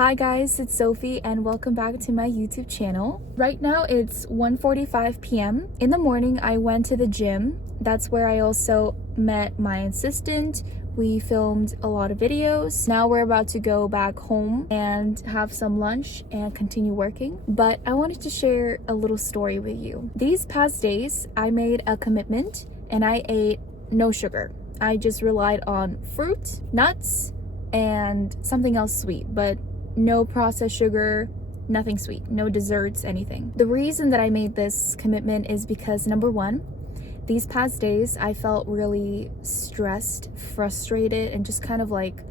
Hi guys, it's Sophie and welcome back to my YouTube channel. Right now it's 1:45 p.m. In the morning I went to the gym. That's where I also met my assistant. We filmed a lot of videos. Now we're about to go back home and have some lunch and continue working. But I wanted to share a little story with you. These past days I made a commitment and I ate no sugar. I just relied on fruit, nuts, and something else sweet, but no processed sugar, nothing sweet, no desserts, anything. The reason that I made this commitment is because number one, these past days I felt really stressed, frustrated, and just kind of like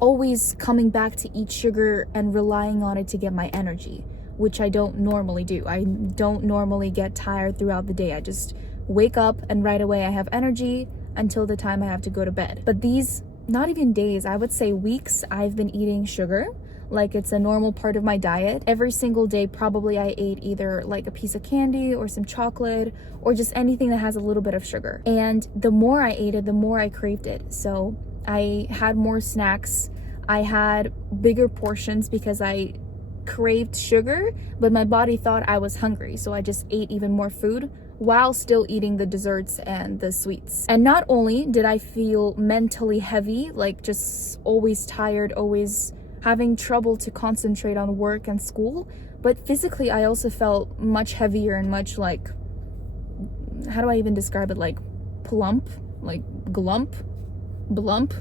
always coming back to eat sugar and relying on it to get my energy, which I don't normally do. I don't normally get tired throughout the day. I just wake up and right away I have energy until the time I have to go to bed. But these, not even days, I would say weeks, I've been eating sugar like it's a normal part of my diet. Every single day probably I ate either like a piece of candy or some chocolate or just anything that has a little bit of sugar. And the more I ate it, the more I craved it. So I had more snacks. I had bigger portions because I craved sugar, but my body thought I was hungry. So I just ate even more food while still eating the desserts and the sweets. And not only did I feel mentally heavy, like just always tired, always having trouble to concentrate on work and school, but physically I also felt much heavier and much like, how do I even describe it, like plump, like glump, blump.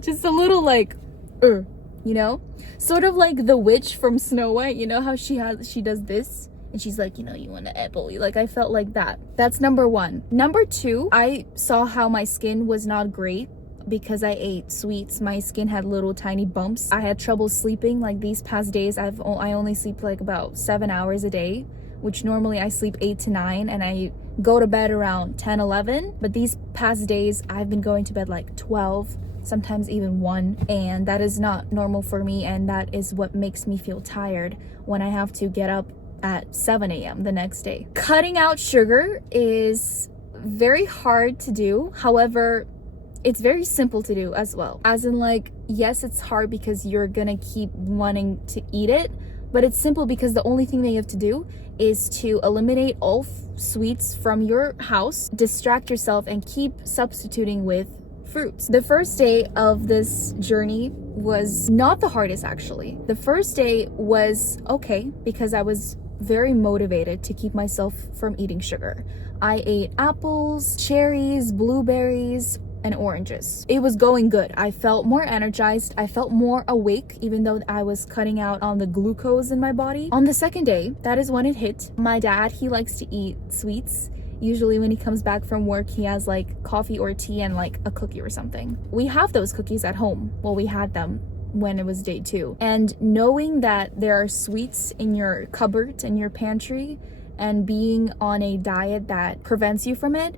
Just a little like, you know, sort of like the witch from Snow White. You know how she does this and she's like, you know, you want an apple. Like I felt like that. That's number one. Number two, I saw how my skin was not great because I ate sweets. My skin had little tiny bumps. I had trouble sleeping. Like these past days I only sleep like about 7 hours a day, which normally I sleep 8 to 9 and I go to bed around 10, 11. But these past days I've been going to bed like 12, sometimes even 1, and that is not normal for me, and that is what makes me feel tired when I have to get up at 7 a.m. the next day. Cutting out sugar is very hard to do. However, it's very simple to do as well. As in like, yes, it's hard because you're gonna keep wanting to eat it, but it's simple because the only thing that you have to do is to eliminate all sweets from your house, distract yourself, and keep substituting with fruits. The first day of this journey was not the hardest actually. The first day was okay because I was very motivated to keep myself from eating sugar. I ate apples, cherries, blueberries, and oranges. It was going good. I felt more energized. I felt more awake, even though I was cutting out on the glucose in my body. On the second day, that is when it hit. My dad, he likes to eat sweets. Usually when he comes back from work, he has like coffee or tea and like a cookie or something. We have those cookies at home. Well, we had them when it was day 2. And knowing that there are sweets in your cupboard, in your pantry, and being on a diet that prevents you from it,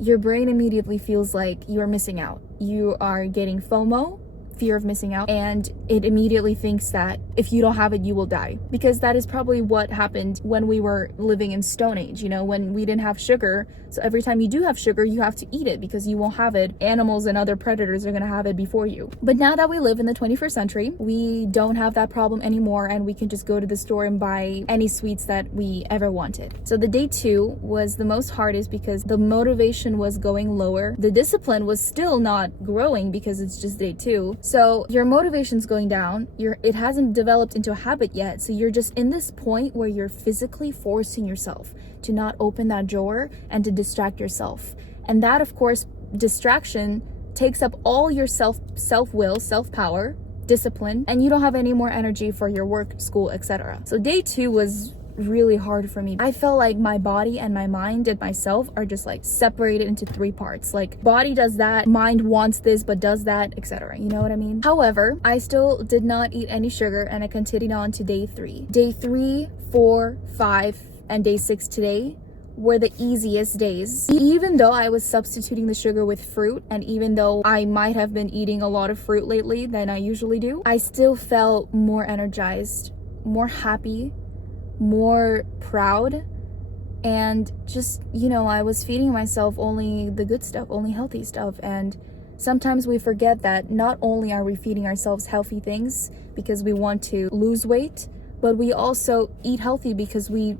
your brain immediately feels like you are missing out. You are getting FOMO, fear of missing out, and it immediately thinks that if you don't have it, you will die. Because that is probably what happened when we were living in Stone Age, you know, when we didn't have sugar. So every time you do have sugar, you have to eat it because you won't have it. Animals and other predators are gonna have it before you. But now that we live in the 21st century, we don't have that problem anymore, and we can just go to the store and buy any sweets that we ever wanted. So the day 2 was the most hardest because the motivation was going lower. The discipline was still not growing because it's just day 2. So your motivation's going down. It hasn't developed into a habit yet. So you're just in this point where you're physically forcing yourself to not open that drawer and to distract yourself. And that, of course, distraction takes up all your self-will, self-power, discipline, and you don't have any more energy for your work, school, etc. So day 2 was really hard for me. I felt like my body and my mind and myself are just like separated into 3 parts. Like body does that, mind wants this but does that, etc. You know what I mean? However, I still did not eat any sugar and I continued on to day 3. Day 3, 4, 5, and day 6 today were the easiest days. Even though I was substituting the sugar with fruit, and even though I might have been eating a lot of fruit lately than I usually do, I still felt more energized, more happy, more proud, and just, you know, I was feeding myself only the good stuff, only healthy stuff, and sometimes we forget that not only are we feeding ourselves healthy things because we want to lose weight, but we also eat healthy because we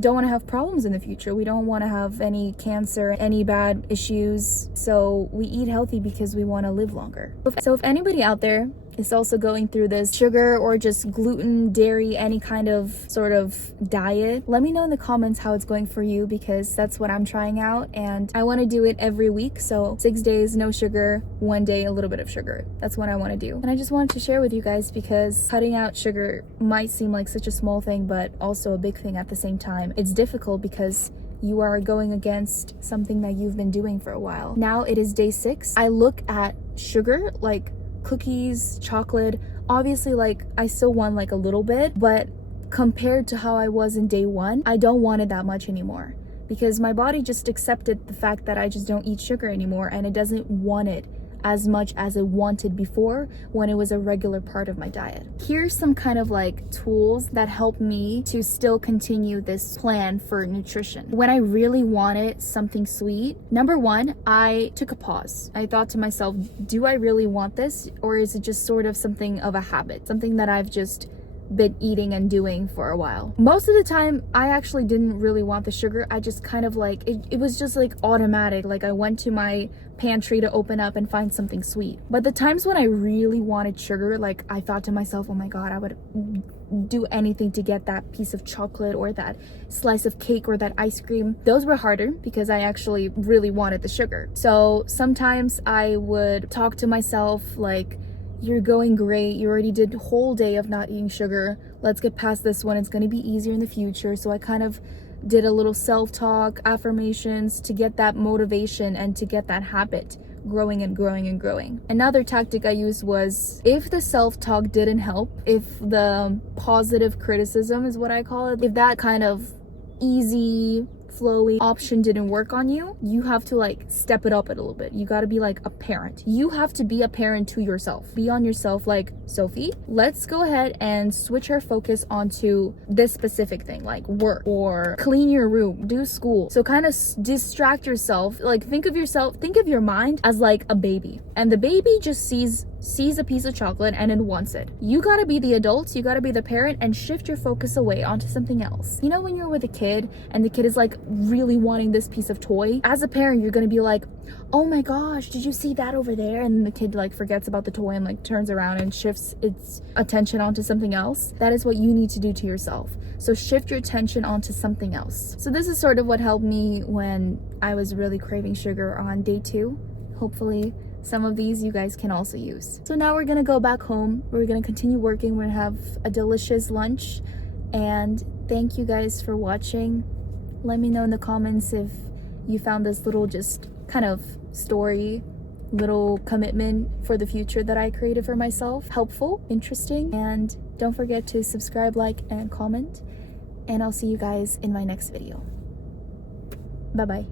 don't want to have problems in the future. We don't want to have any cancer, any bad issues. So we eat healthy because we want to live longer. So if anybody out there is also going through this sugar or just gluten, dairy, any kind of sort of diet, let me know in the comments how it's going for you, because that's what I'm trying out and I want to do it every week. So 6 days no sugar, 1 day a little bit of sugar. That's what I want to do. And I just wanted to share with you guys because cutting out sugar might seem like such a small thing, but also a big thing at the same time. It's difficult because you are going against something that you've been doing for a while. Now it is day 6. I look at sugar like cookies, chocolate, obviously like I still want like a little bit, but compared to how I was in day 1, I don't want it that much anymore because my body just accepted the fact that I just don't eat sugar anymore and it doesn't want it as much as it wanted before when it was a regular part of my diet. Here's some kind of like tools that help me to still continue this plan for nutrition. When I really wanted something sweet, number 1, I took a pause. I thought to myself, do I really want this, or is it just sort of something of a habit, something that I've just been eating and doing for a while? Most of the time I actually didn't really want the sugar. I just kind of like it was just like automatic, like I went to my pantry to open up and find something sweet. But the times when I really wanted sugar, like I thought to myself, oh my god, I would do anything to get that piece of chocolate or that slice of cake or that ice cream. Those were harder because I actually really wanted the sugar. So sometimes I would talk to myself like, you're going great, you already did a whole day of not eating sugar, let's get past this one, it's going to be easier in the future. So I kind of did a little self-talk, affirmations to get that motivation and to get that habit growing and growing and growing. Another tactic I used was, if the self-talk didn't help, if the positive criticism is what I call it, if that kind of easy flowy option didn't work on you, you have to like step it up a little bit. You got to be like a parent. You have to be a parent to yourself. Be on yourself like, Sophie, let's go ahead and switch our focus onto this specific thing, like work or clean your room, do school. So kind of distract yourself. Like think of your mind as like a baby, and the baby just sees a piece of chocolate and it wants it. You gotta be the adult, you gotta be the parent and shift your focus away onto something else. You know, when you're with a kid and the kid is like really wanting this piece of toy, as a parent you're gonna be like, oh my gosh, did you see that over there? And the kid like forgets about the toy and like turns around and shifts its attention onto something else. That is what you need to do to yourself. So shift your attention onto something else. So this is sort of what helped me when I was really craving sugar on day 2. Hopefully some of these you guys can also use. So now we're gonna go back home. We're gonna continue working. We're gonna have a delicious lunch. And thank you guys for watching. Let me know in the comments if you found this little just kind of story, little commitment for the future that I created for myself helpful, interesting. And don't forget to subscribe, like, and comment. And I'll see you guys in my next video. Bye-bye.